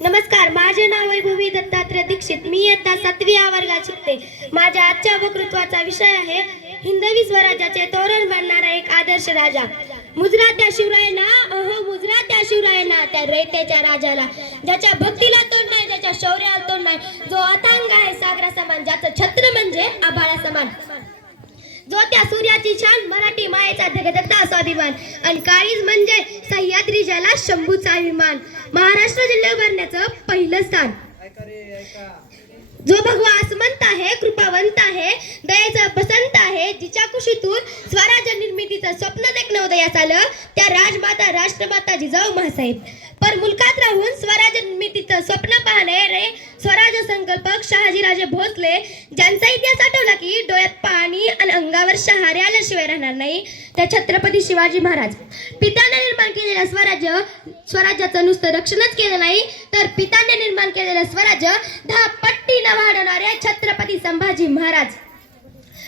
नमस्कार, माझे नाव वैभवी दत्तात्रय दीक्षित. मी इयत्ता 7वी वर्गात शिकते. माझ्या आजच्या वक्तृत्वाचा विषय आहे हिंदवी स्वराज्याचे तोरण बांधणारा एक आदर्श राजा. मुजरा त्या शिवरायांना, अहो मुजरा त्या शिवरायांना, त्या रयतेच्या राजाला, ज्याच्या भक्तीला तोड नाही, ज्याच्या शौर्याला तोड नाही, जो अथांग आहे सागरा समान, ज्याचं छत्र म्हणजे आभाळा समान, जो त्या सूर्याची शान, मराठी मायेचा धगधगता स्वाभिमान, आणि काळीज म्हणजे सह्याद्री ज्याला शंभूचा विमान. महाराष्ट्र जिल्हा भरण्याचं पहिलं स्थान, जो भगवा आसमंत आहे, कृपावंत आहे, दयेचा बसंत आहे, जिच्या कुशीतून स्वराज्य निर्मितीचं स्वप्न देखणं उदयास आलं, त्या राजमाता राष्ट्रमाता जिजाऊ महासाहेब. पर मुलकात राहून स्वराज्य निर्मितीचं स्वप्न पाहणे रे स्वराज्य संकल्पक शहाजीराजे भोसले, ज्यांचा इतिहास आठवला की डोळ्यात पाणी आणि अंगावर शहारे आल्याशिवाय राहणार नाही, त्या छत्रपती शिवाजी महाराज. पित्याने निर्माण केलेलं स्वराज्याचं नुसतं रक्षणच केलं नाही, तर पित्याने निर्माण केलेलं स्वराज्य 10 पटीने वाढवणारे छत्रपती संभाजी महाराज.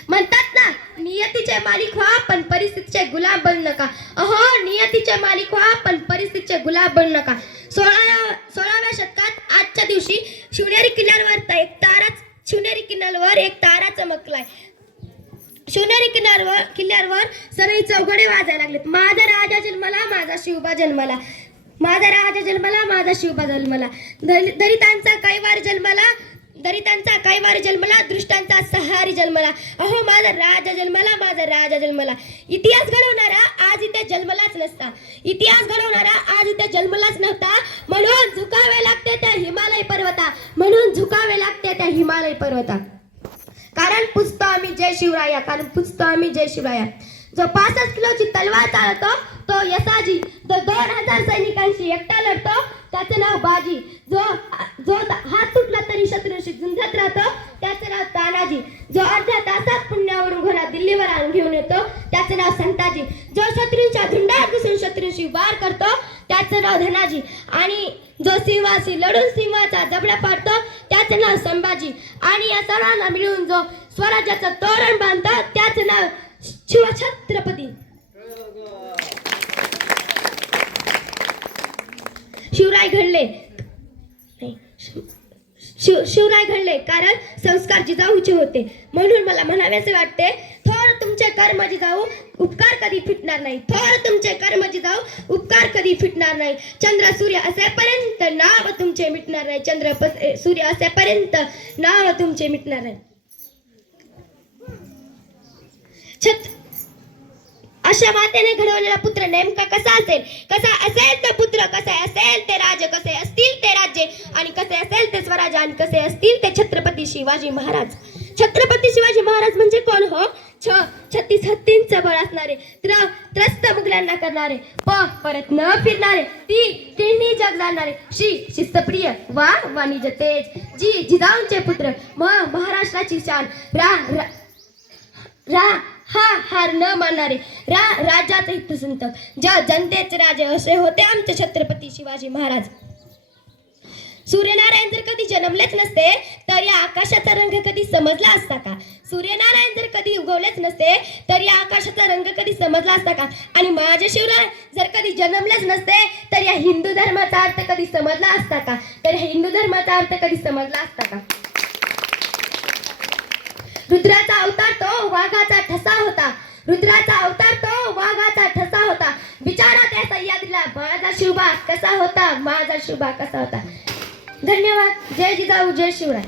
म्हणतात ना, नियतीचे मालिक व्हा पण परिस्थितीचे गुलाम बनू नका. अहो, नियतीचे मालिक व्हा पण परिस्थितीचे गुलाम बनू नका. 16व्या शतकात आजच्या दिवशी शिवनेरी किल्ल्यावर एक तारा चमकलाय. शिवनेरी किल्ल्यावर सनई चौघडे वाजायला लागलेत. माझा राजा जन्मला, माझा शिवबा जन्मला, माझा राजा जन्मला, माझा शिवबा जन्मला, दलितांचा कैवार जन्मला, दृष्टांचा सहारी जन्मला. अहो, माझा राजा जन्मला, माझा राजा जन्मला. इतिहास घडवणारा आज इथे जन्मलाच नसता, इतिहास घडवणारा आज इथे जन्मलाच नव्हता. म्हणून झुकावे लागते त्या हिमालय पर्वता, म्हणून झुकावे लागते त्या हिमालय पर्वता. कारण पुजतो आम्ही जय शिवराया, कारण पुजतो आम्ही जय शिवराया. जो 65 किलोची तलवार चालवतो तो यसाजी, जो 2000 सैनिकांशी एकटा लढतो त्याचं नाव बाजी, जो हात तुटला तरी शत्रूंशी झुंजत राहतो त्याचं नाव तानाजी, जो अर्ध्या तासात पुण्यावरून घोडा दिल्लीवर आणून घेऊन येतो त्याचं नाव संताजी, जो शत्रूंच्या झुंडात घुसून शत्रूंशी वार करतो त्याचं नाव धनाजी, आणि जो सिंहाशी लढून सिंहाचा जबडा पाडतो त्याचं नाव संभाजी, आणि या सर्वांना मिळून जो स्वराज्याचं तोरण बांधतो त्याचं नाव शिवछत्रपती. शिवराय घडले कारण संस्कार जिजाऊचे होते. म्हणून मला म्हणावेसे वाटते, थोर तुमचे कर्म जिजाऊ, उपकार कधी फिटणार नाही. थोर तुमचे कर्म जिजाऊ, उपकार कधी फिटणार नाही. चंद्र सूर्य असेपर्यंत नाव तुमचे मिटणार नाही. चंद्र सूर्य असेपर्यंत नाव तुमचे मिटणार नाही. अशा मातेने घडवलेला पुत्र नेमका कसा असेल तो पुत्र, कसे असेल ते राज, कसे असतील ते राज्य, आणि कसे असेल ते स्वराज्य, आणि कसे असतील ते छत्रपती शिवाजी महाराज. छत्रपती शिवाजी महाराज म्हणजे कोण हो? 36 हत्तींचं बळ असणारे, त्रस्त मुघलांना करणारे, परत न फिरणारे, तिन्ही जग जाणणारे, शिस्तप्रिय, वाणिज तेज, जिजाऊंचे पुत्र, महाराष्ट्राची शान, हार न मानणारे, राजाचे हितचिंतक, जनतेचे राजे असे होते आमचे छत्रपती शिवाजी महाराज. सूर्यनारायण जर कधी जन्मलेच नसते तर या आकाशाचा रंग कधी समजला असता का? सूर्यनारायण जर कधी उगवलेच नसते तर या आकाशाचा रंग कधी समजला असता का? आणि माझे शिवराय जर कधी जन्मलेच नसते तर या हिंदू धर्माचा अर्थ कधी समजला असता का? तर हिंदू धर्माचा अर्थ कधी समजला असता का? रुद्राचा अवतार तो वाघाचा ठसा होता, रुद्राचा अवतार तो वाघाचा ठसा होता. विचारा त्या सह्याद्रीला, माझा शिवबा कसा होता, माझा शिवबा कसा होता. धन्यवाद. जय जिजाऊ, जय शिवराय.